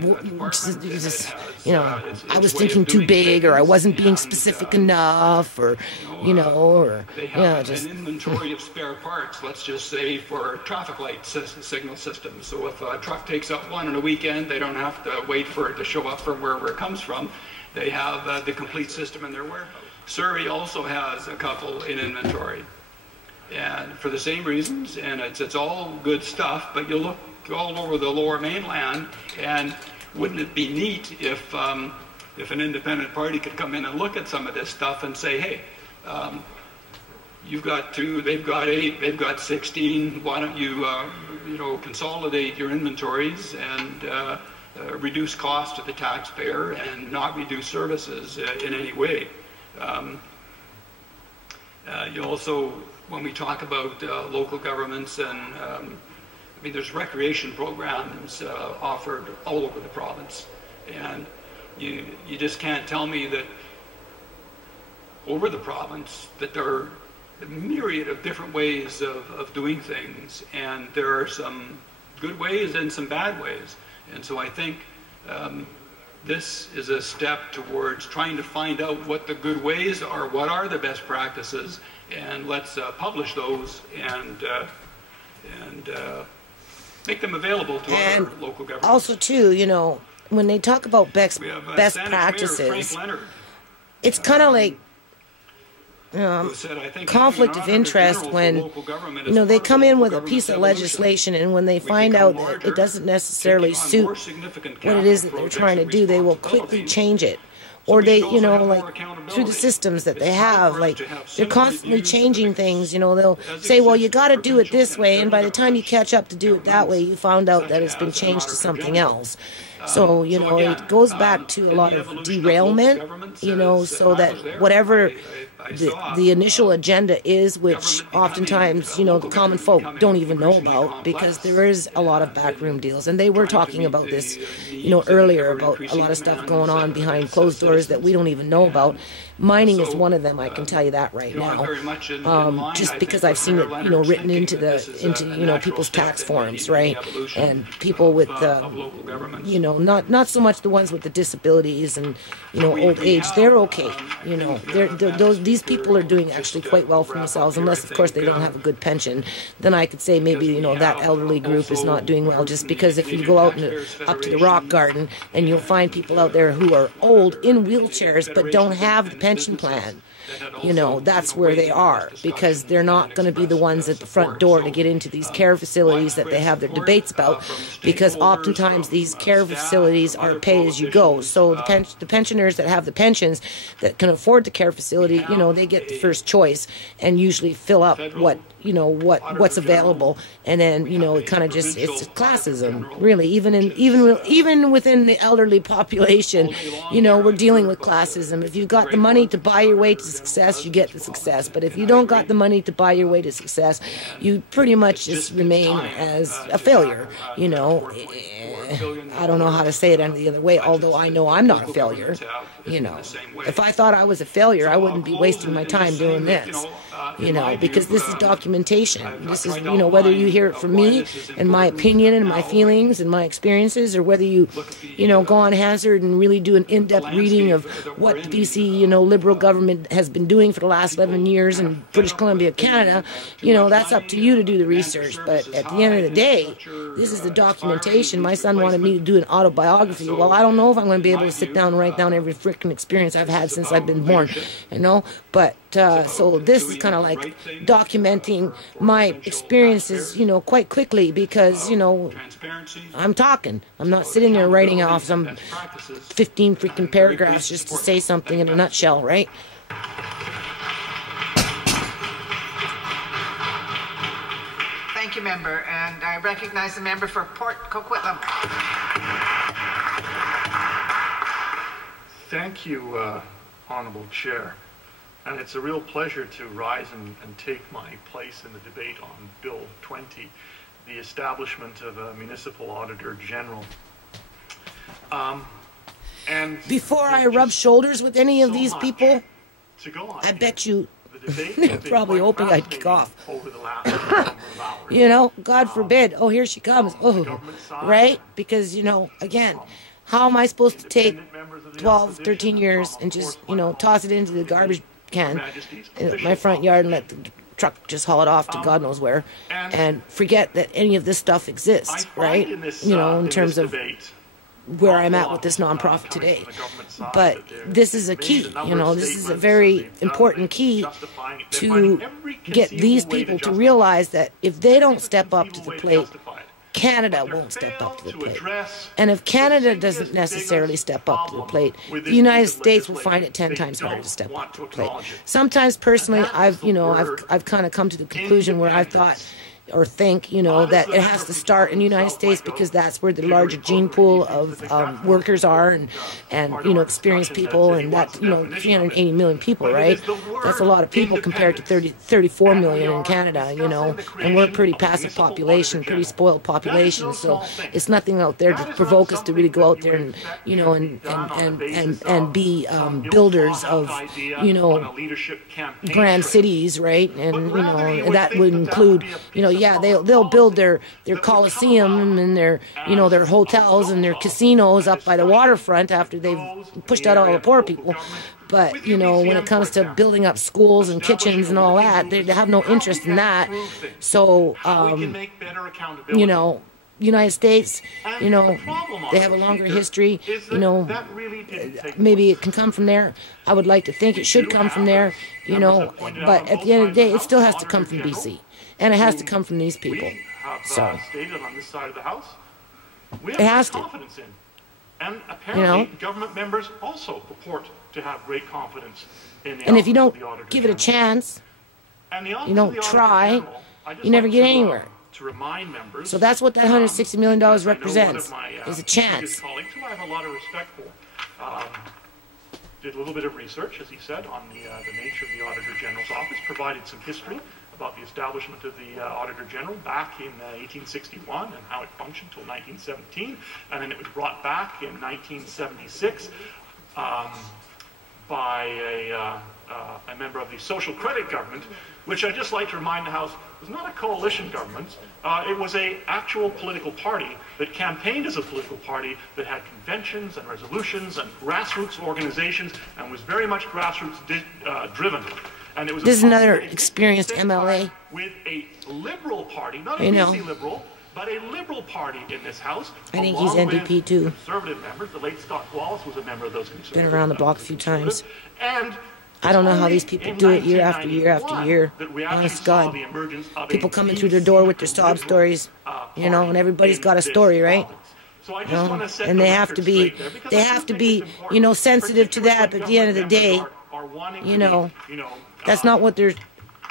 you know, I was thinking too big, or I wasn't being specific enough, or, you know, or, yeah, just... an inventory of spare parts, let's just say, for traffic light signal systems. So if a truck takes out one on a weekend, they don't have to wait for it to show up from wherever it comes from. They have the complete system in their warehouse. Surrey also has a couple in inventory. And for the same reasons, and it's all good stuff, but you look all over the Lower Mainland, and wouldn't it be neat if an independent party could come in and look at some of this stuff and say, hey, you've got 2, they've got 8, they've got 16. Why don't you, you know, consolidate your inventories and reduce cost to the taxpayer and not reduce services in any way. You also, when we talk about local governments, and I mean, there's recreation programs offered all over the province, and you just can't tell me that over the province that there are a myriad of different ways of doing things, and there are some good ways and some bad ways. And so I think this is a step towards trying to find out what the good ways are, what are the best practices, and let's publish those and make them available to other local governments. Also, too, you know, when they talk about best practices, it's kind of like conflict of interest when, you know, they come in with a piece of legislation, and when they find out that it doesn't necessarily suit what it is that they're trying to do, they will quickly change it. Or they, you know, like through the systems that they have, like they're constantly changing things. You know, they'll say, well, you got to do it this way, and by the time you catch up to do it that way, you found out that it's been changed to something else. So, you know, it goes back to a lot of derailment, you know, so that whatever the initial agenda is, which oftentimes, you know, the common folk don't even know about, because there is a lot of backroom deals. And they were talking about this, you know, earlier, about a lot of stuff going on behind closed doors that we don't even know about. Mining is one of them, I can tell you that right now. Just because I've seen it, you know, written into you know, people's tax forms, right? And people with, you know, not so much the ones with the disabilities and, you know, old age, they're okay. You know, these people are doing actually quite well for themselves, unless, of course, they don't have a good pension. Then I could say maybe, you know, that elderly group is not doing well, just because if you go out up to the rock garden, and you'll find people out there who are old in wheelchairs but don't have the pension plan. You know, that's where they are, because they're not going to be the ones at the front door to get into these care facilities that they have their debates about, because oftentimes these care facilities are pay as you go. So the pensioners that have the pensions that can afford the care facility, you know, they get the first choice and usually fill up what's available, and then, you know, it kind of just, it's classism, really. Even within the elderly population, you know, we're dealing with classism. If you've got the money to buy your way to success, you get the success. But if you don't got the money to buy your way to success, you pretty much just remain as a failure, you know. I don't know how to say it any other way, although I know I'm not a failure. You know, if I thought I was a failure, I wouldn't be wasting my time doing this. You know, because this is documentation. This is, you know, whether you hear it from me and my opinion and my feelings and my experiences, or whether you know, go on Hansard and really do an in-depth reading of what the BC, you know, Liberal government has been doing for the last 11 years in British Columbia, Canada, you know, that's up to you to do the research. But at the end of the day, this is the documentation. My son wanted me to do an autobiography. Well, I don't know if I'm going to be able to sit down and write down every freaking experience I've had since I've been born, you know, but so this is kind of like documenting my experiences, you know, quite quickly, because, you know, I'm talking. I'm not sitting there writing off some 15 freaking paragraphs just to say something in a nutshell, right? Thank you, member. And I recognize the member for Port Coquitlam. Thank you, Honourable Chair. And it's a real pleasure to rise and take my place in the debate on Bill 20, the establishment of a municipal auditor general. And before I rub shoulders with any of these people, I bet you they're probably hoping I'd kick off. You know, God forbid. Oh, here she comes. Oh, right? Because, you know, again, How am I supposed to take 12, 13 years and just, you know, toss it into the garbage can in my front yard and let the truck just haul it off to God knows where, and forget that any of this stuff exists, right? You know, in terms of where I'm at with this nonprofit today. But this is a key, you know, this is a very important key to get these people to realize that if they don't step up to the plate, Canada won't step up to the plate. And if Canada doesn't necessarily step up to the plate, the United States will find it 10 times harder to step up to the plate. Sometimes personally, I've kind of come to the conclusion where I've thought or think, you know, that it has to start in the United States because that's where the larger gene pool of workers are and you know, experienced people, and that, you know, 380 million people, right? That's a lot of people compared to 34 million in Canada, you know, and we're a pretty passive population, pretty spoiled population, so it's nothing out there to provoke us to really go out there and, you know, and be builders of, you know, grand cities, right? And, you know, and that would include, you know, yeah, they'll build their coliseum and their, you know, their hotels and their casinos up by the waterfront after they've pushed out all the poor people. But, you know, when it comes to building up schools and kitchens and all that, they have no interest in that. So, you know, United States, you know, they have a longer history, you know, maybe it can come from there. I would like to think it should come from there, you know, but at the end of the day, it still has to come from BC. And it has to come from these people. So, it has to. And apparently, government members also purport to have great confidence in the and if you don't give it a chance, you don't try, you never get anywhere. So that's what that $160 million represents, is a chance. Who I have a lot of respect for. Did a little bit of research, as he said, on the nature of the Auditor General's office, provided some history about the establishment of the Auditor General back in 1861 and how it functioned until 1917, and then it was brought back in 1976 by a member of the Social Credit Government, which I'd just like to remind the House was not a coalition government. It was an actual political party that campaigned as a political party that had conventions and resolutions and grassroots organizations and was very much grassroots driven. And it was this is another experienced MLA. With a liberal party, not a BC liberal, but a liberal party in this House. I think he's NDP too. Conservative members. The late Scott Wallace was a member of those conservatives. Been around the block a few times. And I don't know how these people do it year after year after year. Honest God. People coming through the door with their sob stories, you know, and everybody's got a story, right? You know, and they have to be, you know, sensitive to that, but at the end of the day, you know, that's not what they're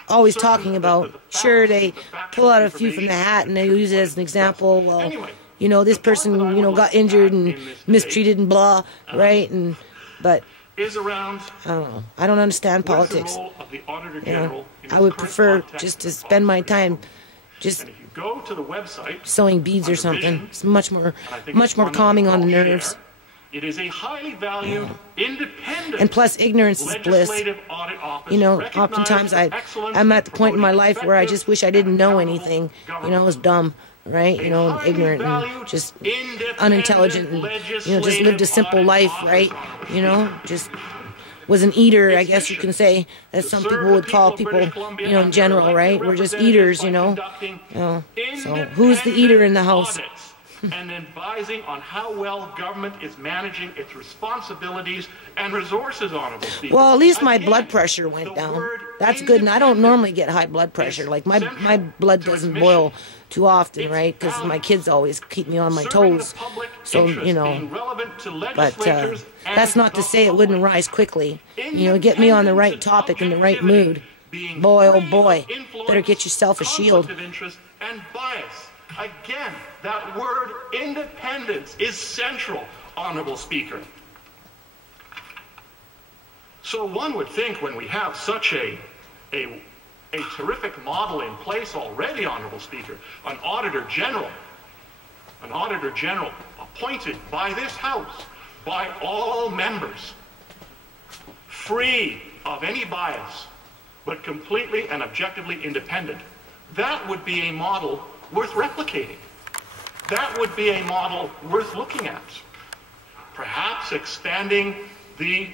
always talking about. Sure, they pull out a few from the hat and they use it as an example. Well, you know, this person, you know, got injured and mistreated and blah, right? And but I don't know. I don't understand politics. You know, I would prefer just to spend my time just sewing beads or something. It's much more calming on the nerves. It is a highly valued, independent, and plus ignorance is bliss. You know, oftentimes I'm at the point in my life where I just wish I didn't know anything. You know, I was dumb, right? You know, ignorant and just unintelligent, and you know, just lived a simple life, right? You know, just was an eater, I guess you can say, as some people would call people, you know, in general, right? We're just eaters, you know. So who's the eater in the house? And advising on how well government is managing its responsibilities and resources, Honourable Speaker. Well, at least my blood pressure went down. That's good, and I don't normally get high blood pressure. Like, my blood doesn't boil too often, right? Because my kids always keep me on my toes. So, you know, but that's not to say it wouldn't rise quickly. You know, get me on the right topic and the right mood. Boy, oh boy, better get yourself a shield. And bias. Again, that word independence is central, Honourable Speaker. So one would think when we have such a terrific model in place already, Honourable Speaker, an Auditor General appointed by this House, by all members, free of any bias, but completely and objectively independent, that would be a model worth replicating. That would be a model worth looking at. perhaps expanding the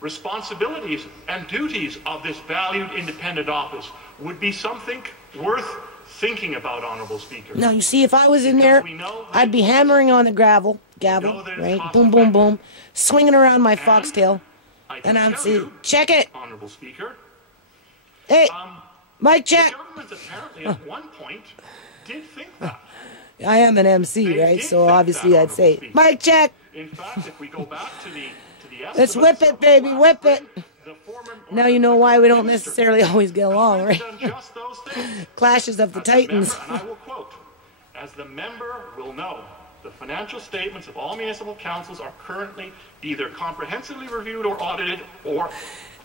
responsibilities and duties of this valued independent office would be something worth thinking about, Honourable Speaker. Now, you see, if I was in there, I'd be hammering on the gavel, right? Boom, boom, boom, swinging around my foxtail, and I'm saying, check it. Honourable Speaker. Hey, mic check. The government apparently at one point did think that. I am an MC, right? So obviously I'd say, mic check. In fact, if we go back to the Let's whip it, baby, whip it. Now you know why we don't necessarily always get along, right? Clashes of the Titans. And I will quote, as the member will know, the financial statements of all municipal councils are currently either comprehensively reviewed or audited, or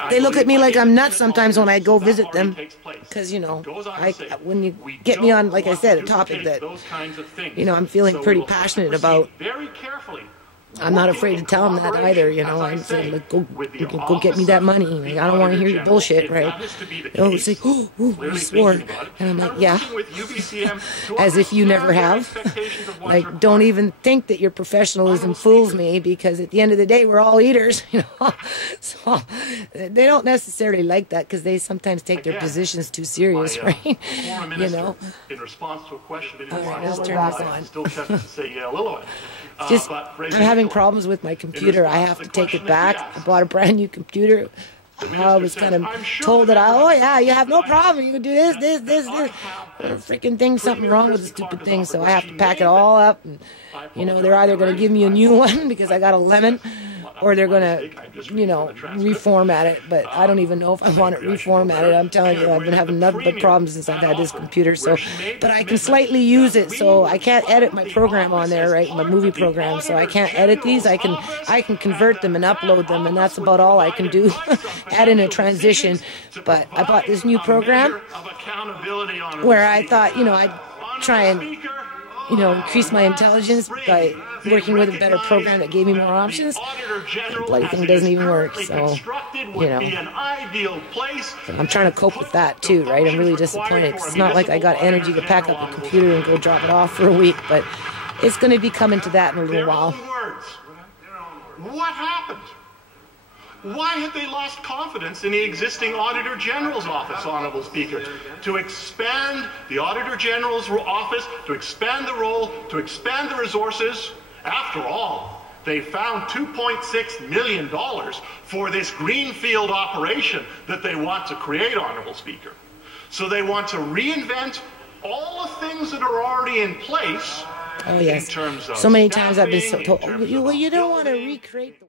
they look at me like I'm nuts sometimes when I go visit them, because, you know, when you get me on, like I said, a topic that, you know, I'm feeling pretty passionate about, very carefully. I'm not afraid to tell them that either, you know. I'm saying, like, go get me that money. Like, I don't want to hear your bullshit, right? Oh, it's like, oh, you swore. And I'm like, yeah. As if you never have. Like, don't even think that your professionalism fools me, because at the end of the day, we're all eaters, you know. So they don't necessarily like that, because they sometimes take their positions too serious, right? You know. In response to a question, all right, let's turn this on. Still to say Lillooet. Just, I'm having problems with my computer. I have to take it back. I bought a brand new computer. I was kind of told that oh yeah, you have no problem. You can do this. Freaking thing, something wrong with the stupid thing. So I have to pack it all up. And, you know, they're either going to give me a new one because I got a lemon, or they're going to, you know, reformat it. But I don't even know if I want it reformatted. I'm telling you, I've been having nothing but problems since I've had this computer. So, but I can slightly use it. So I can't edit my program on there, right? My movie program. So I can't edit these. I can convert them and upload them, and that's about all I can do. Add in a transition. But I bought this new program where I thought, you know, I'd try and, you know, increase my intelligence by working with a better program that gave me more options. The bloody thing doesn't even work, so, you know. So I'm trying to cope with that too, right? I'm really disappointed, because it's not like I got energy to pack up a computer and go drop it off for a week, but it's going to be coming to that in a little while. What happened? Why have they lost confidence in the existing Auditor General's office, Honourable Speaker? To expand the Auditor General's office, to expand the role, to expand the resources. After all, they found $2.6 million for this greenfield operation that they want to create, Honourable Speaker. So they want to reinvent all the things that are already in place. Oh yes, in terms of so many times I've been told, well, you don't want to recreate the